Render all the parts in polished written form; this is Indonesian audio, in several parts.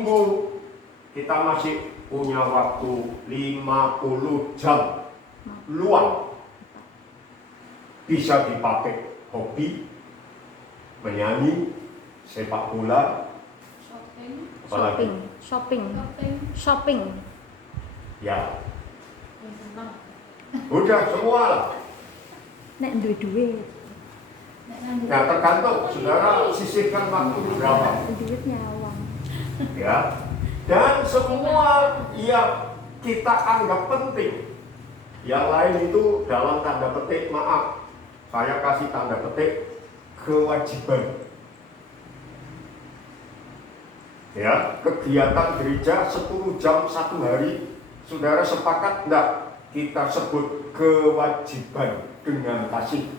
Minggu kita masih punya waktu 50 jam luang. Bisa dipakai hobi, menyanyi, sepak bola, shopping. Ya. Udah semua lah. Nek duit. Nah, tergantung saudara sisihkan waktu berapa. Duitnya uang. Ya. Dan semua yang kita anggap penting, yang lain itu dalam tanda petik, maaf, saya kasih tanda petik kewajiban. Ya, kegiatan gereja 10 jam satu hari, saudara sepakat enggak kita sebut kewajiban dengan kasih?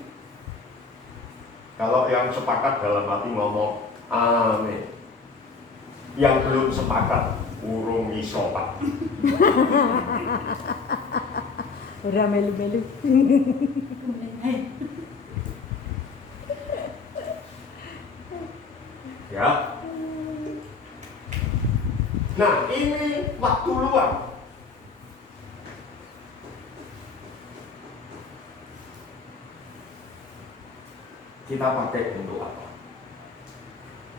Kalau yang sepakat dalam hati ngomong amin. Yang belum sepakat urung iso, Pak. Ora melu-melu. Ya. Nah, ini waktu luang. Kita pakai untuk apa?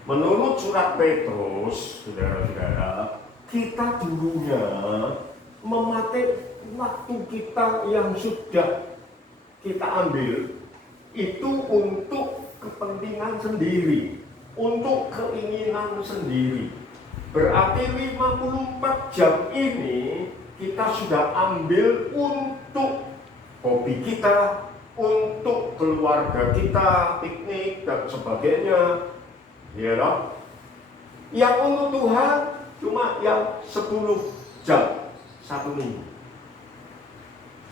Menurut surat Petrus, saudara-saudara, kita dulunya memakai waktu kita yang sudah kita ambil itu untuk kepentingan sendiri, untuk keinginan sendiri. Berarti 54 jam ini kita sudah ambil untuk hobi kita, untuk keluarga kita, piknik dan sebagainya. Ya dong. Yang untuk Tuhan cuma yang 10 jam satu minggu.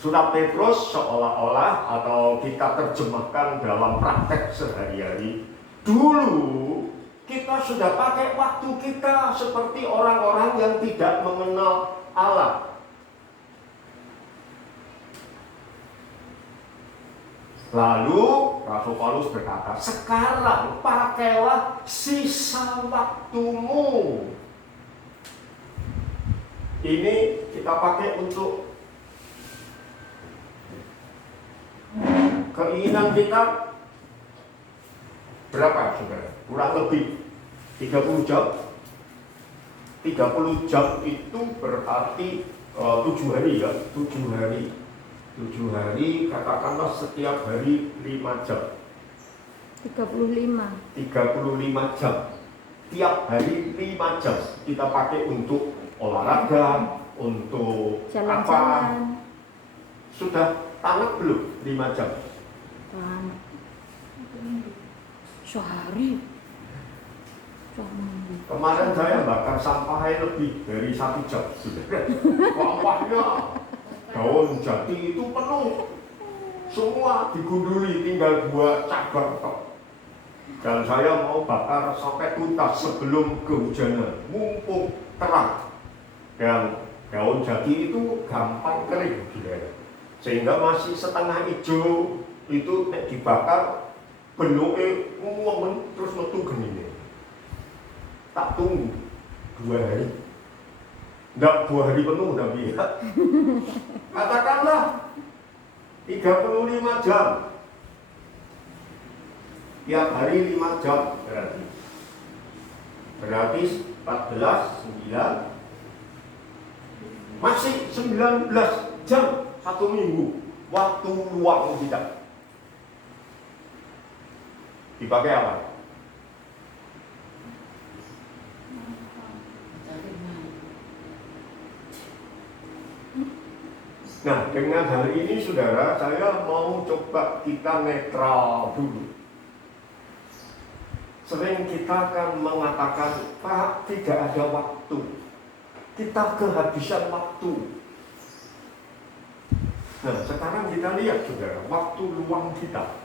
Surat Petrus seolah-olah atau kita terjemahkan dalam praktek sehari-hari. Dulu kita sudah pakai waktu kita seperti orang-orang yang tidak mengenal Allah. Lalu Rasul Paulus berkata, sekarang pakailah sisa waktumu. Ini kita pakai untuk keinginan kita. Berapa saudara? Kurang lebih 30 jam. 30 jam itu berarti 7 hari ya, 7 hari. 7 hari, katakanlah setiap hari 5 jam. 35 jam. Tiap hari 5 jam kita pakai untuk olahraga, untuk jalan-jalan. apa? Sudah tamat belum 5 jam? Sehari. Kemarin saya bakar sampahnya lebih dari 1 jam. Sampahnya daun jati itu penuh, semua digunduli, tinggal 2 cabang tok. Dan saya mau bakar sampai tuntas sebelum kehujanan, mumpung terang. Dan daun jati itu gampang kering, sehingga masih setengah hijau itu dibakar, bentuknya ngomong terus metu gini. Tak tunggu 2 hari. Nggak 2 hari penuh, udah biar. Katakanlah 35 jam. Tiap hari 5 jam berarti. Berarti 14, 9. Masih 19 jam satu minggu. Waktu luang kita. Dipakai apa? Nah, dengan hal ini saudara, saya mau coba kita netral dulu. Sering kita akan mengatakan, Pak, tidak ada waktu. Kita kehabisan waktu. Nah, sekarang kita lihat saudara, waktu luang kita.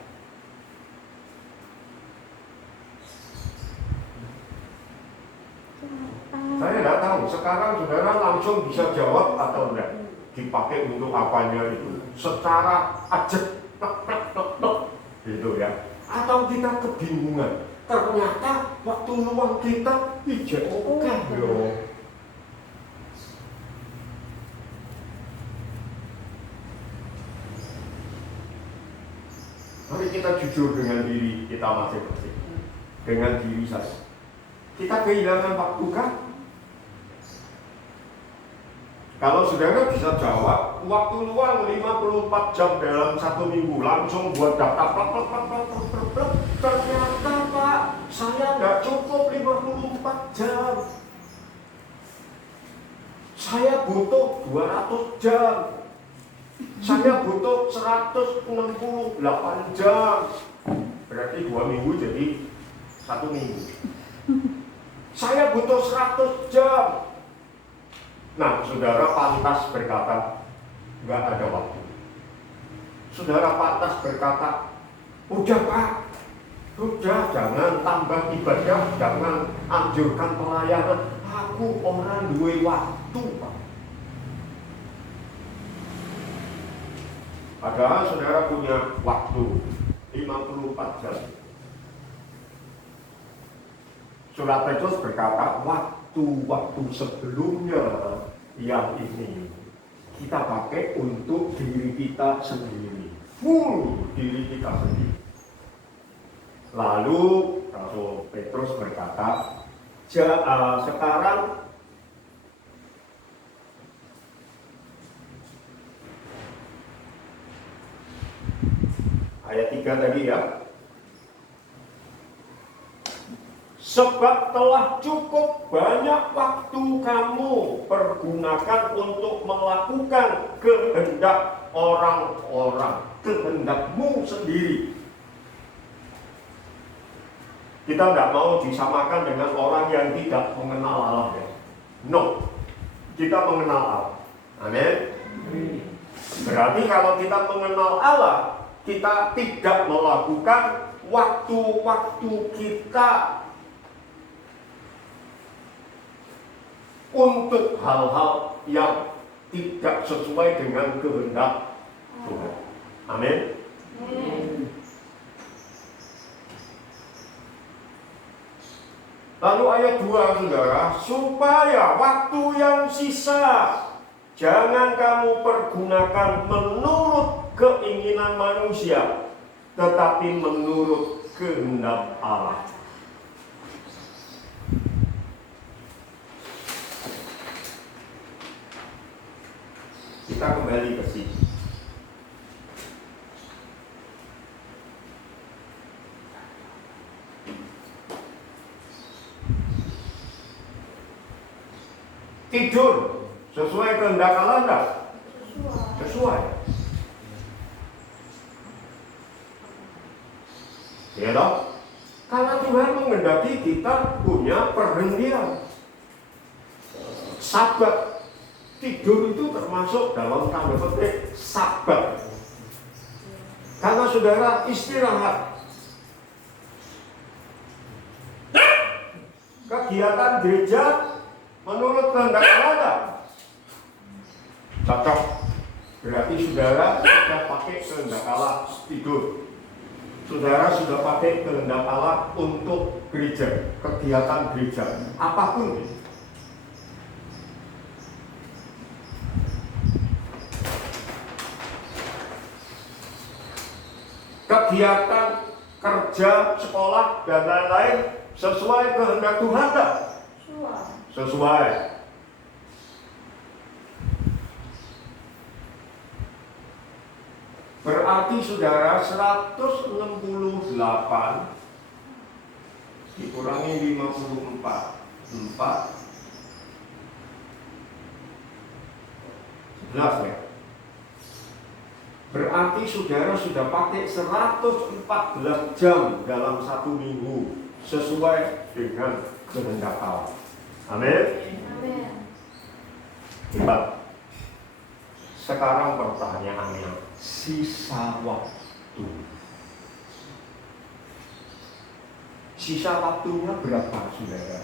Saya tidak tahu, sekarang saudara langsung bisa jawab atau enggak. Dipakai untuk apanya itu secara ajak gitu ya, atau kita kebingungan, ternyata waktu luang kita hijau kan yo kita jujur dengan diri kita masing-masing, dengan diri saya. Kita kehilangan waktu kan? Kalau saudara bisa jawab, waktu luang 54 jam dalam 1 minggu, langsung buat daftar, ternyata Pak, saya nggak cukup 54 jam. Saya butuh 200 jam. Saya butuh 168 jam. Berarti 2 minggu jadi 1 minggu. Saya butuh 100 jam. Nah, saudara pantas berkata, nggak ada waktu. Saudara pantas berkata, udah Pak, udah jangan tambah ibadah, jangan anjurkan pelayanan. Aku orang duwe waktu Pak. Padahal saudara punya waktu 54 jam. Surat Petrus berkata, waktu-waktu sebelumnya yang ini kita pakai untuk diri kita sendiri, full diri kita sendiri. Lalu Rasul Petrus berkata, sekarang ayat 3 tadi ya. Sebab telah cukup banyak waktu kamu pergunakan untuk melakukan kehendak orang-orang, kehendakmu sendiri. Kita tidak mau disamakan dengan orang yang tidak mengenal Allah ya. No, kita mengenal Allah. Amin. Berarti kalau kita mengenal Allah, kita tidak melakukan waktu-waktu kita untuk hal-hal yang tidak sesuai dengan kehendak Tuhan. Amin. Lalu ayat 2 saudara, supaya waktu yang sisa jangan kamu pergunakan menurut keinginan manusia, tetapi menurut kehendak Allah. Kita kembali ke sini. Tidur sesuai kehendak Allah enggak? Sesuai. Ya toh? Karena Tuhan menghendaki kita punya perhentian. Sabat. Tidur itu termasuk dalam tanda petik sabat. Karena saudara istirahat. Kegiatan gereja menurut kehendak Allah cocok. Berarti saudara sudah pakai kehendak Allah tidur. Saudara sudah pakai kehendak Allah untuk gereja, kegiatan gereja, apapun. Kegiatan kerja, sekolah, dan lain-lain sesuai kehendak Tuhan tak? Sesuai. Berarti saudara 168 dikurangi 54 11 ya. Berarti saudara sudah pakai 114 jam dalam 1 minggu sesuai dengan kehendak Allah. Amin. Hebat. Sekarang pertanyaannya, sisa waktu. Sisa waktunya berapa saudara?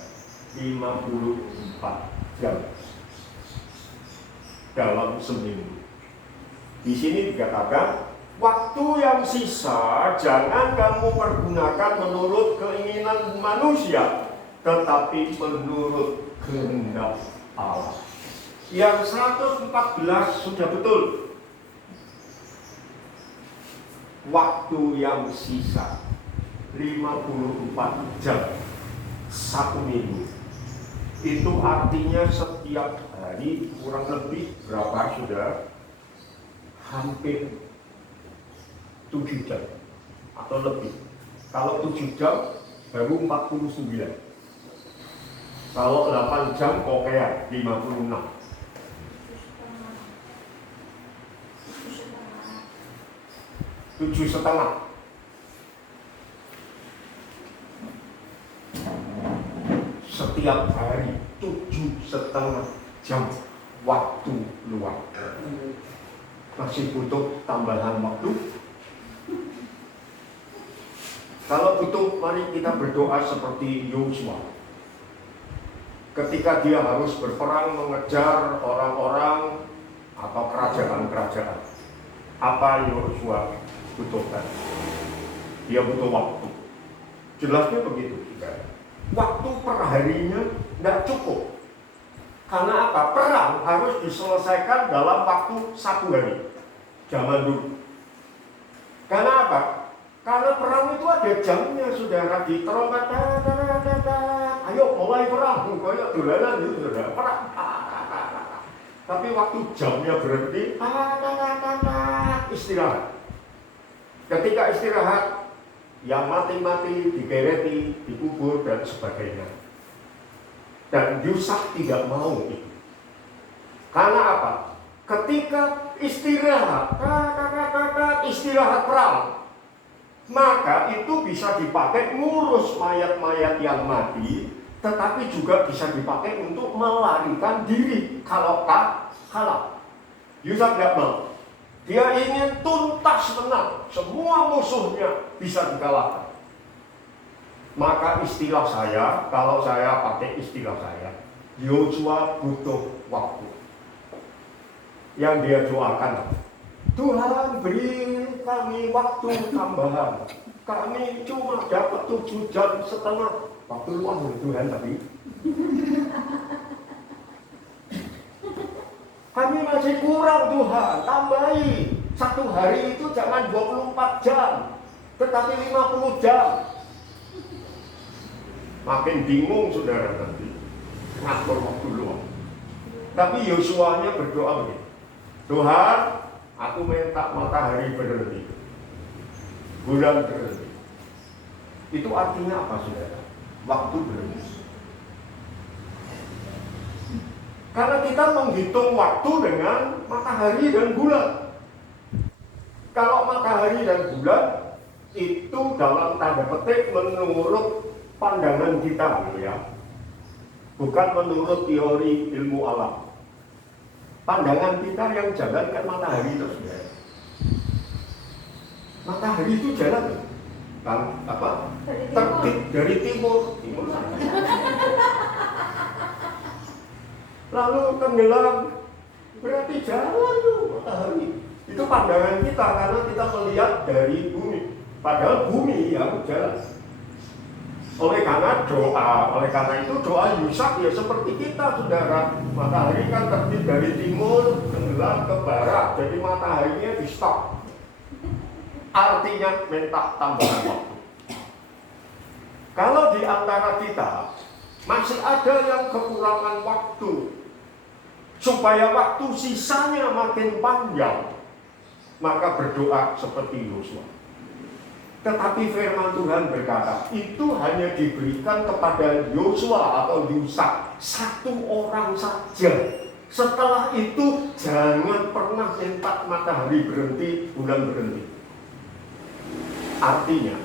54 jam dalam seminggu. Di sini dikatakan, waktu yang sisa jangan kamu pergunakan menurut keinginan manusia, tetapi menurut kehendak Allah. Yang 114 sudah betul. waktu yang sisa 54 jam 1 minggu. Itu artinya setiap hari kurang lebih berapa sudah? Hampir 7 jam atau lebih. Kalau 7 jam baru 49. Kalau 8 jam kokean 56. 7,5. Setiap hari 7,5 jam waktu luang. Masih butuh tambahan waktu? Kalau butuh, mari kita berdoa seperti Yosua. Ketika dia harus berperang mengejar orang-orang atau kerajaan-kerajaan, apa Yosua butuhkan? Dia butuh waktu. Jelasnya begitu juga. Waktu per harinya tidak cukup. Karena apa? Perang harus diselesaikan dalam waktu 1 hari. Zaman dulu. Karena apa? Karena perang itu ada jamnya, saudara. Di trompet, ayo mulai perang. Kayak dolanan itu, saudara. Perang. Tapi waktu jamnya berhenti, istirahat. Ketika istirahat, yang mati-mati, digereti, dikubur, dan sebagainya. Dan Yusak tidak mau itu. Karena apa? Ketika istirahat perang, maka itu bisa dipakai ngurus mayat-mayat yang mati, tetapi juga bisa dipakai untuk melarikan diri kalau kalah. Yusak tidak mau. Dia ingin tuntas menang, semua musuhnya bisa dikalahkan. Maka istilah saya, kalau saya pakai istilah saya, Yosua butuh waktu. Yang dia doakan, Tuhan beri kami waktu tambahan. Kami cuma dapat 7,5 jam. Waktu luang dari Tuhan tadi. Kami masih kurang Tuhan, tambahi. 1 hari itu jangan 24 jam, tetapi 50 jam. Makin bingung saudara nanti ngatur waktu luang. Tapi Yosuanya berdoa begini, Tuhan, aku minta matahari berhenti, bulan berhenti. Itu artinya apa saudara? Waktu berhenti. Karena kita menghitung waktu dengan matahari dan bulan. Kalau matahari dan bulan itu dalam tanda petik menurut pandangan kita, ya, bukan menurut teori ilmu alam. Pandangan kita yang jalan kan matahari terus, ya. Matahari itu jalan kan apa? Terbit dari timur sana. Lalu tenggelam, berarti jalan tuh matahari. Itu pandangan kita karena kita melihat dari bumi. Padahal bumi yang jalan. Oleh karena itu doa Yusak ya seperti kita saudara. Matahari kan terbit dari timur, tenggelam ke barat. Jadi mataharinya di stop. Artinya minta tambahan waktu. Kalau di antara kita masih ada yang kekurangan waktu, supaya waktu sisanya makin panjang, maka berdoa seperti Yosua. Tetapi firman Tuhan berkata, itu hanya diberikan kepada Yosua atau Yusak, 1 orang saja. Setelah itu jangan pernah minta matahari berhenti, bulan berhenti. Artinya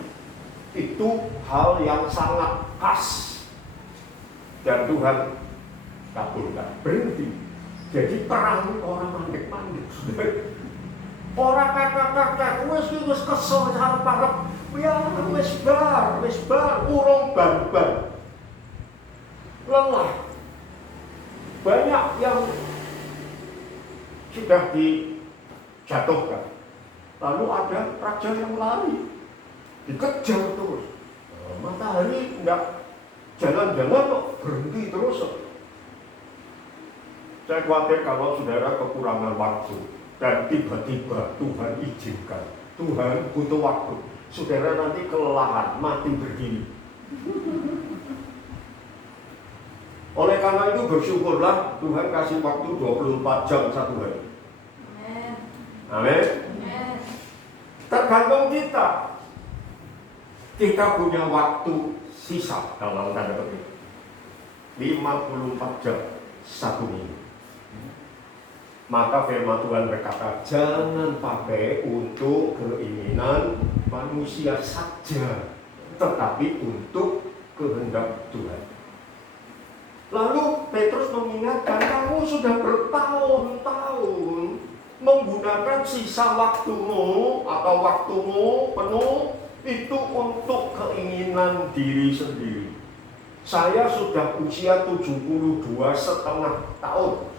itu hal yang sangat khas dan Tuhan kabulkan, berhenti. Jadi perang orang mandek-mandek. Orang kata-kata, wis kesel harap-harap, ya wis bar, urung bar. Lelah. Banyak yang sudah dijatuhkan. Lalu ada raja yang lari, dikejar terus. Matahari enggak jalan-jalan kok, berhenti terus. Saya khawatir kalau saudara kekurangan waktu dan tiba-tiba Tuhan izinkan Tuhan butuh waktu. Saudara nanti kelelahan, mati berdiri. Oleh karena itu bersyukurlah Tuhan kasih waktu 24 jam satu hari. Amin. Tergantung kita. Kita punya waktu sisa dalam tanda petik 54 jam satu minggu. Maka firman Tuhan berkata, jangan pakai untuk keinginan manusia saja, tetapi untuk kehendak Tuhan. Lalu Petrus mengingatkan, kamu sudah bertahun-tahun menggunakan sisa waktumu atau waktumu penuh itu untuk keinginan diri sendiri. Saya sudah usia 72,5 tahun.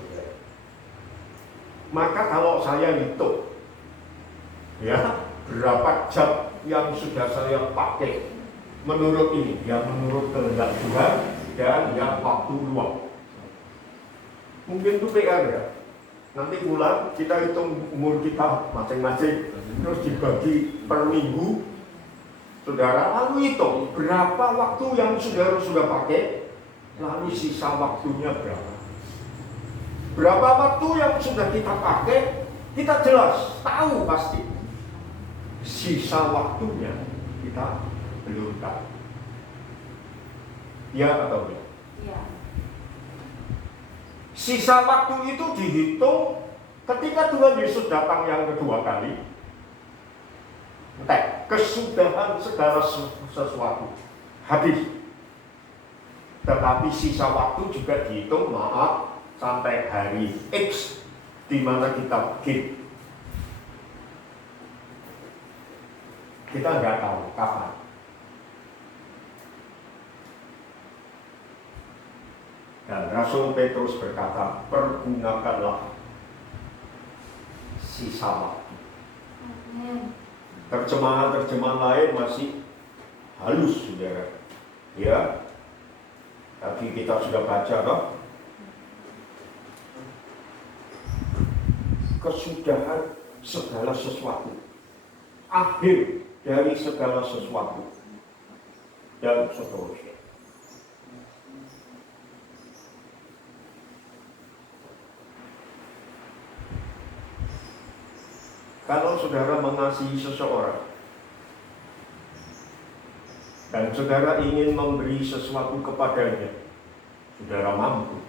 Maka kalau saya hitung, ya, berapa jam yang sudah saya pakai menurut ini, ya menurut kehendak Tuhan dan yang waktu luang. Mungkin itu PR ya. Nanti pulang kita hitung umur kita masing-masing, terus dibagi per minggu. Saudara lalu hitung berapa waktu yang saudara sudah pakai, lalu sisa waktunya berapa. Berapa waktu yang sudah kita pakai, kita jelas, tahu pasti. Sisa waktunya kita belum tahu. Ya atau tidak? Ya. Sisa waktu itu dihitung ketika Tuhan Yesus datang yang kedua kali. Kesudahan segala sesuatu habis. Tetapi sisa waktu juga dihitung, maaf, sampai hari X di mana kita begini. Kita nggak tahu kapan. Dan Rasul Petrus berkata, pergunakanlah sisa waktu. Terjemahan-terjemahan lain masih halus, saudara. Ya, tadi kita sudah baca, toh? Kesudahan segala sesuatu, akhir dari segala sesuatu, dan seterusnya. Kalau saudara mengasihi seseorang dan saudara ingin memberi sesuatu kepadanya, saudara mampu.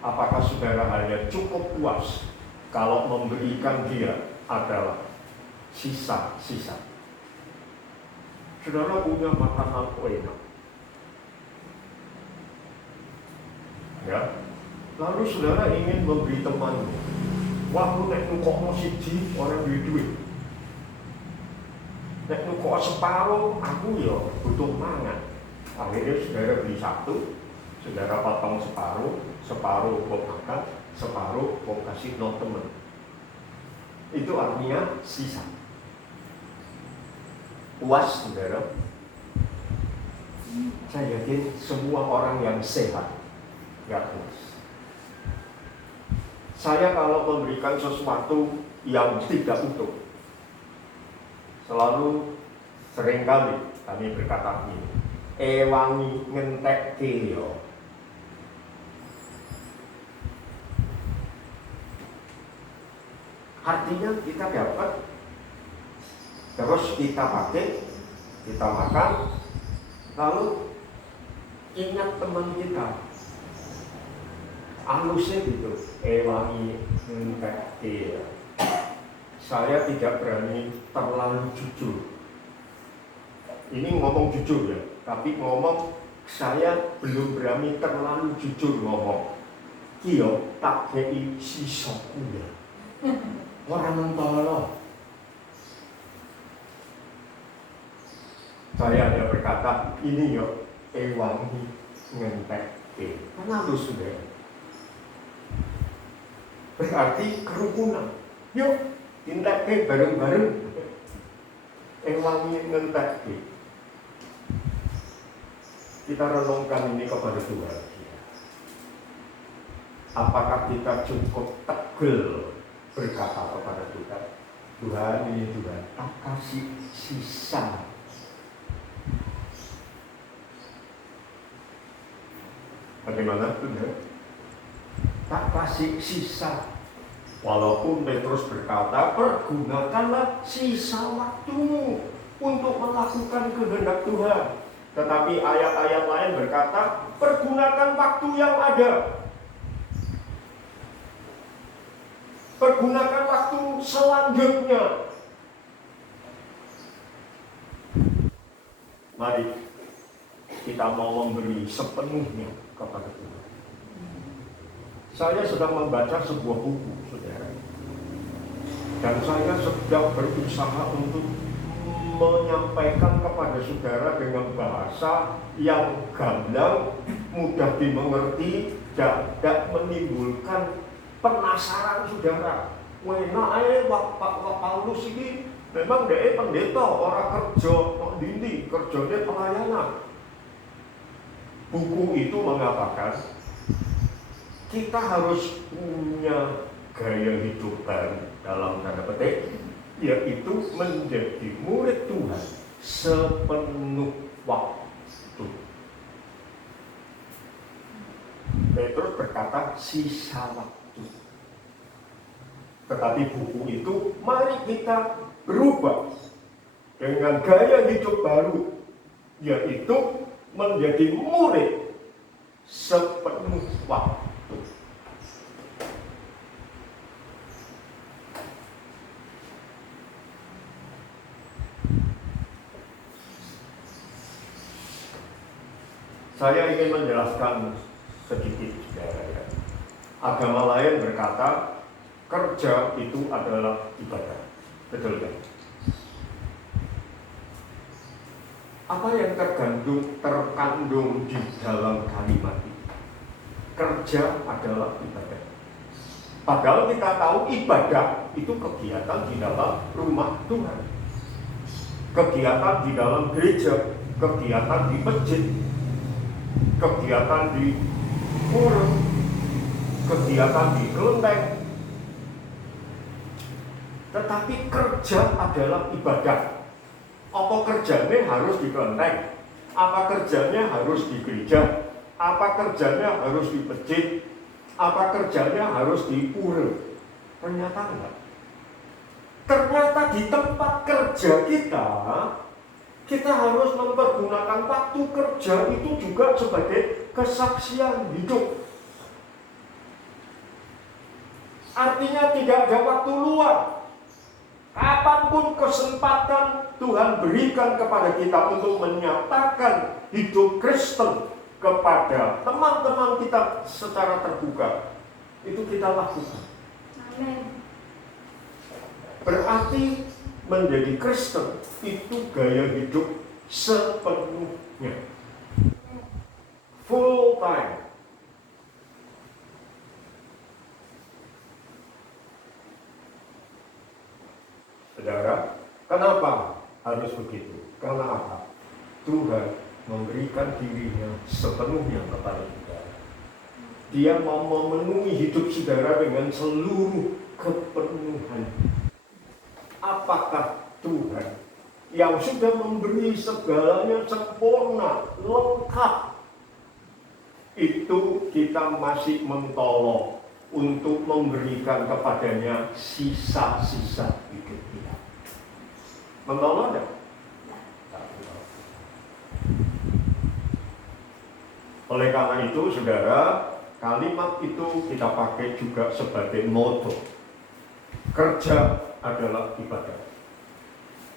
Apakah saudara hanya cukup puas kalau memberikan dia adalah sisa-sisa? Saudara punya makanan enak, ya, lalu saudara ingin memberi temannya. Wah, lu nek nukokno siji orang duit. Nek nukok separuh, aku ya butuh mangan. Akhirnya saudara beli satu, saudara potong separuh kok makan, separuh kok kasih no temen. Itu artinya sisa. Puas, saudara? Saya yakin semua orang yang sehat gak puas. Saya kalau memberikan sesuatu yang tidak utuh, selalu seringkali kami berkata ini, ewangi ngentek yo. Artinya kita dapat, terus kita pakai, kita makan, lalu ingat teman kita. Alusnya gitu, ewangi entek iya. Saya tidak berani terlalu jujur. Ini ngomong jujur ya, tapi ngomong saya belum berani terlalu jujur ngomong. Kio tak kei sisoku ya. Orang mentolo. Saya hanya berkata ini yo ewangi ngentek iya. Karena halus sudah. Berarti kerukunan. Yuk, intek bareng-bareng. Ewangi ngentek. Kita renungkan ini kepada Tuhan. Apakah kita cukup tegel berkata kepada Tuhan? Tuhan ini Tuhan, tak kasih sisa. Bagaimana Tuhan? Tak kasih sisa. Walaupun Petrus berkata, pergunakanlah sisa waktumu untuk melakukan kehendak Tuhan. Tetapi ayat-ayat lain berkata, pergunakan waktu yang ada. Pergunakan waktu selanjutnya. Mari kita mau memberi sepenuhnya kepada Tuhan. Saya sedang membaca sebuah buku, saudara. Dan saya sedang berusaha untuk menyampaikan kepada saudara dengan bahasa yang gamblang, mudah dimengerti, tidak menimbulkan penasaran saudara. Wenake Pak Paulus ini memang dia pendeta, orang kerja kok dindi, kerjanya pelayanan. Buku itu mengatakan kita harus punya gaya hidup baru dalam tanda petik, yaitu menjadi murid Tuhan sepenuh waktu. Petrus berkata sisa waktu. Tetapi buku itu mari kita berubah dengan gaya hidup baru, yaitu menjadi murid sepenuh waktu. Saya ingin menjelaskan sedikit, saudara ya. Agama lain berkata kerja itu adalah ibadah, betul kan? Apa yang terkandung di dalam kalimat ini? Kerja adalah ibadah. Padahal kita tahu ibadah itu kegiatan di dalam rumah Tuhan, kegiatan di dalam gereja, kegiatan di masjid, kegiatan di pura, kegiatan di kelenteng. Tetapi kerja adalah ibadah. Apa kerjanya harus di kelenteng? Apa kerjanya harus di gereja? Apa kerjanya harus di masjid? Apa kerjanya harus di pura? Ternyata enggak. Ternyata di tempat kerja kita harus mempergunakan waktu kerja itu juga sebagai kesaksian hidup. Artinya tidak ada waktu luang. Kapanpun kesempatan Tuhan berikan kepada kita untuk menyatakan hidup Kristen kepada teman-teman kita secara terbuka, itu kita lakukan. Amin. Berarti menjadi Kristen itu gaya hidup sepenuhnya, full time. Saudara, kenapa harus begitu? Karena apa? Tuhan memberikan dirinya sepenuhnya kepada saudara. Dia mau memenuhi hidup saudara dengan seluruh kepenuhan. Apakah Tuhan yang sudah memberi segalanya sempurna, lengkap, itu kita masih mentolong untuk memberikan kepadanya sisa-sisa hidup kita? Mentolong enggak? Oleh karena itu, saudara, kalimat itu kita pakai juga sebagai motto. Kerja adalah ibadah.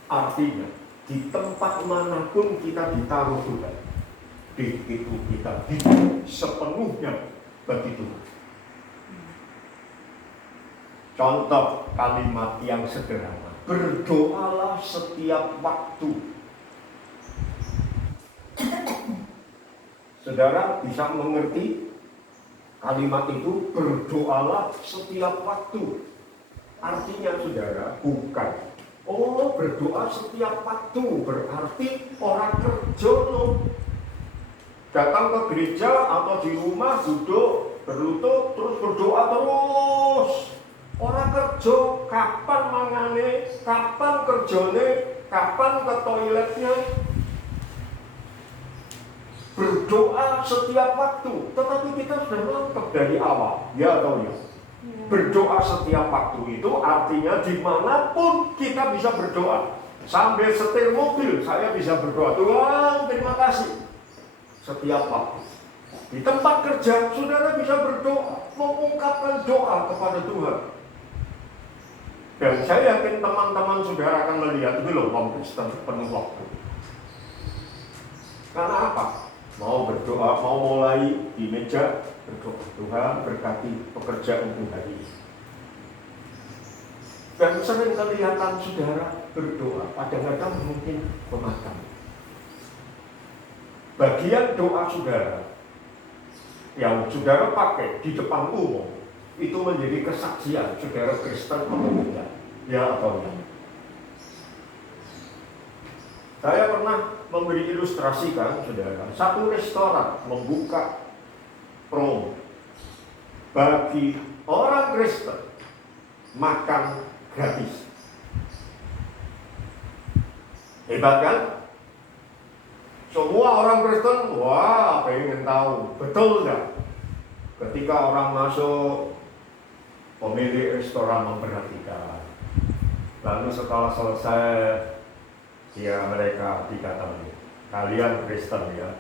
Artinya, di tempat manapun kita ditaruh Tuhan, di itu kita hidup sepenuhnya bagi Tuhan. Contoh kalimat yang sederhana, berdoalah setiap waktu. Saudara bisa mengerti kalimat itu, berdoalah setiap waktu. Artinya saudara, bukan berdoa setiap waktu berarti orang kerja datang ke gereja atau di rumah duduk berlutut terus berdoa terus. Orang kerja, kapan mangane, kapan kerjane, kapan ke toiletnya. Berdoa setiap waktu, tetapi kita sudah nangkep dari awal, ya atau ya? Berdoa setiap waktu itu artinya dimanapun kita bisa berdoa. Sambil setir mobil, saya bisa berdoa, Tuhan terima kasih. Setiap waktu. Di tempat kerja, saudara bisa berdoa, mengungkapkan doa kepada Tuhan. Dan saya yakin teman-teman saudara akan melihat itu loh, orang Kristen penuh waktu. Karena apa? Mau berdoa, mau mulai di meja berdoa, Tuhan berkati pekerjaanku hari ini. Dan sering kelihatan saudara berdoa, kadang-kadang mungkin memakan. Bagian doa saudara yang saudara pakai di depan umum itu menjadi kesaksian saudara Kristen atau tidak, ya atau tidak. Saya pernah memberi ilustrasikan saudara, satu restoran membuka promo bagi orang Kristen makan gratis. Hebat kan? Semua orang Kristen, wah pengen tahu, betul enggak? Ketika orang masuk, pemilik restoran memperhatikan. Lalu setelah selesai, ya mereka dikatakan, kalian Kristen ya,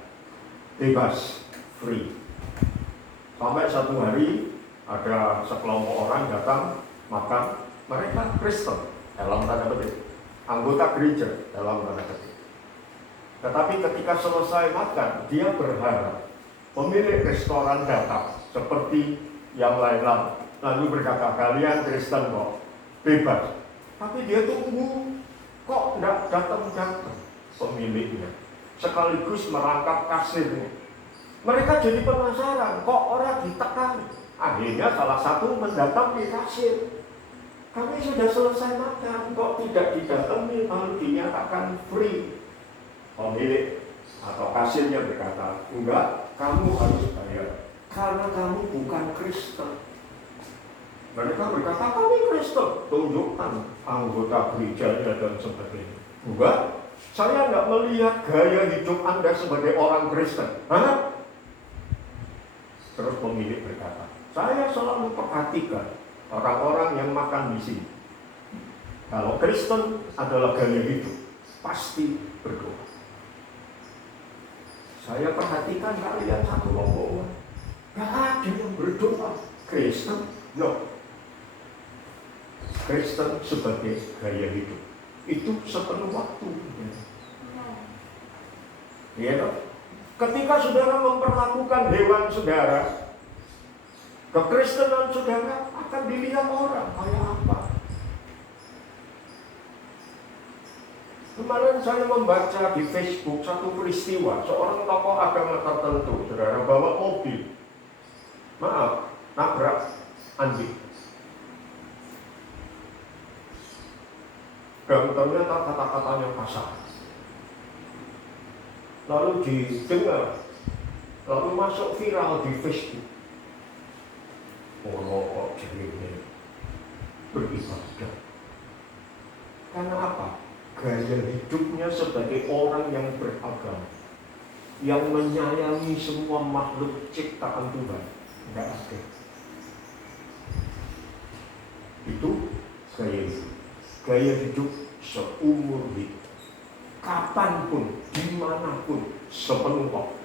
bebas, free. Sampai satu hari ada sekelompok orang datang makan, mereka Kristen dalam tanda petik, anggota gereja dalam tanda petik. Tetapi ketika selesai makan, dia berharap pemilik restoran datang seperti yang lain-lain, lalu berkata, kalian Kristen kok, bebas. Tapi dia tunggu, kok enggak datang-datang pemiliknya, sekaligus merangkap kasirnya. Mereka jadi penasaran, kok orang ditekan. Akhirnya salah satu mendatangi kasir. Kami sudah selesai makan, kok tidak didatangi, lalu dinyatakan free. Pemilik atau kasirnya berkata, enggak, kamu harus bayar karena kamu bukan Kristen. Mereka berkata, kami Kristen, tunjukkan anggota gerejanya dan sebagainya. Enggak, saya enggak melihat gaya hidup Anda sebagai orang Kristen. Hah? Terus pemilik berkata, saya selalu perhatikan orang-orang yang makan di sini. Kalau Kristen adalah gaya hidup, pasti berdoa. Saya perhatikan kalian satu rombongan, gak ada yang berdoa. Kristen, no. Kristen sebagai gaya hidup itu sepenuh waktu. Ya, ketika saudara memperlakukan hewan saudara, kekristenan saudara akan dilihat orang kayak apa. Kemarin saya membaca di Facebook satu peristiwa, seorang tokoh agama tertentu, saudara, bawa mobil, nabrak anjing. Dan ternyata kata-katanya kasar. Lalu didengar, lalu masuk viral di Facebook. Kok jadi beribadah. Karena apa? Gaya hidupnya sebagai orang yang beragama, yang menyayangi semua makhluk ciptaan Tuhan, tidak ada. Itu gaya hidup. Gaya hidup seumur hidup, kapanpun, dimanapun, sepenuh waktu.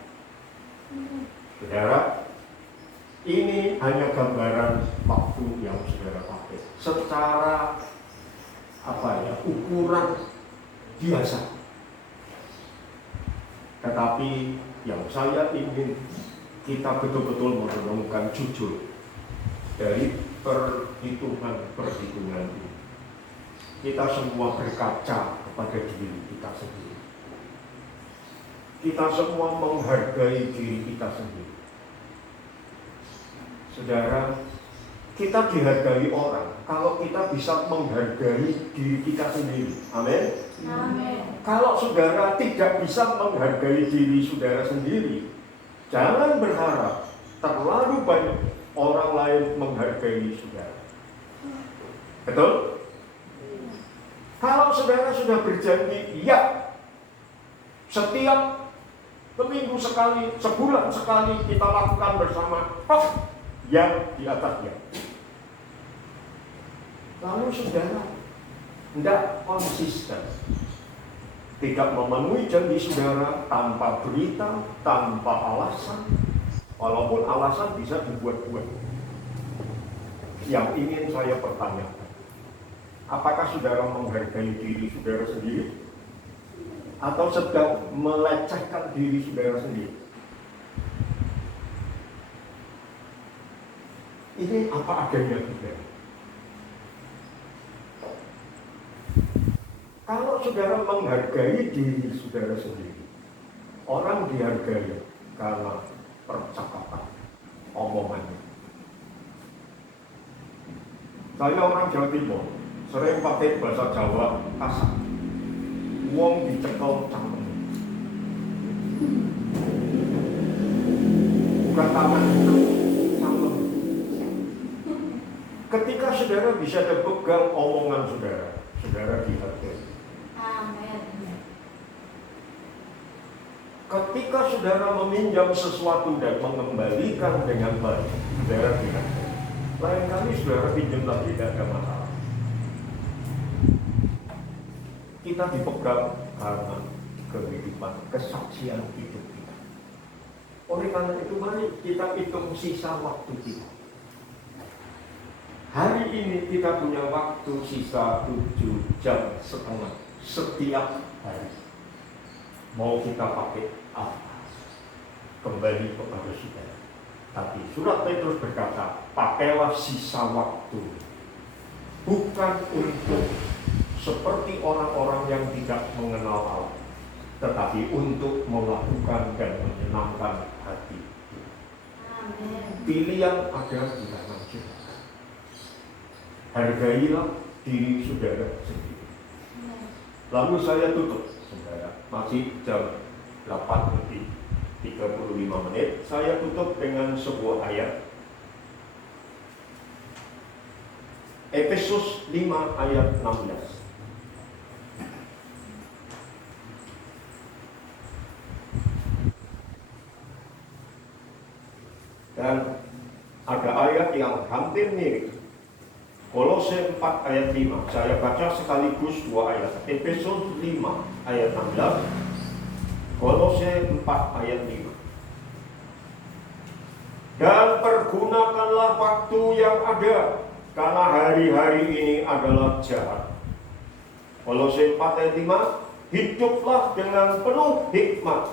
Saudara, ini hanya gambaran waktu yang saudara pakai. Secara ukuran biasa. Tetapi yang saya ingin kita betul-betul merenungkan jujur dari perhitungan ini. Kita semua berkaca kepada diri kita sendiri. Kita semua menghargai diri kita sendiri. Saudara, kita dihargai orang kalau kita bisa menghargai diri kita sendiri. Amin. Amin. Kalau saudara tidak bisa menghargai diri saudara sendiri, jangan berharap terlalu banyak orang lain menghargai saudara. Betul? Kalau saudara sudah berjanji, iya, setiap seminggu sekali, sebulan sekali kita lakukan bersama, yang di atasnya. Lalu saudara tidak konsisten, tidak memenuhi janji saudara tanpa berita, tanpa alasan, walaupun alasan bisa dibuat-buat. Yang ingin saya pertanyakan, apakah saudara menghargai diri saudara sendiri? Atau sedang melecehkan diri saudara sendiri? Ini apa adanya saudara? Kalau saudara menghargai diri saudara sendiri, orang dihargai karena percakapan, omongannya. Saya orang Jawa Timur, sering pakai bahasa Jawa kasar. Wong dicekel cangkem. Bukan tangan, cangkem. Ketika saudara bisa dipegang omongan saudara, saudara dihargai. Amin. Ketika saudara meminjam sesuatu dan mengembalikan dengan baik, saudara dihargai. Lain kali saudara pinjam lagi tidak ada masalah. Kita dipegang karena kehidupan, kesaksian hidup kita. Oleh karena itu mari kita hitung sisa waktu kita. Hari ini kita punya waktu sisa 7,5 jam setiap hari. Mau kita pakai apa? Kembali kepada saudara. Tapi surat Petrus berkata, pakailah sisa waktu. Bukan untuk seperti orang-orang yang tidak mengenal Allah, tetapi untuk melakukan dan menyenangkan hati. Amin. Pilihan ada di tangan kita. Hargailah diri saudara sendiri. Lalu saya tutup, saudara. Masih jam 8:35 menit. Saya tutup dengan sebuah ayat. Efesus 5 ayat 16. Dan ada ayat yang hampir mirip. Kolose 4 ayat 5. Saya baca sekaligus dua ayat. Efesus 5 ayat 16. Kolose 4 ayat 5. Dan pergunakanlah waktu yang ada, karena hari-hari ini adalah jahat. Kolose 4 ayat 5. Hiduplah dengan penuh hikmat,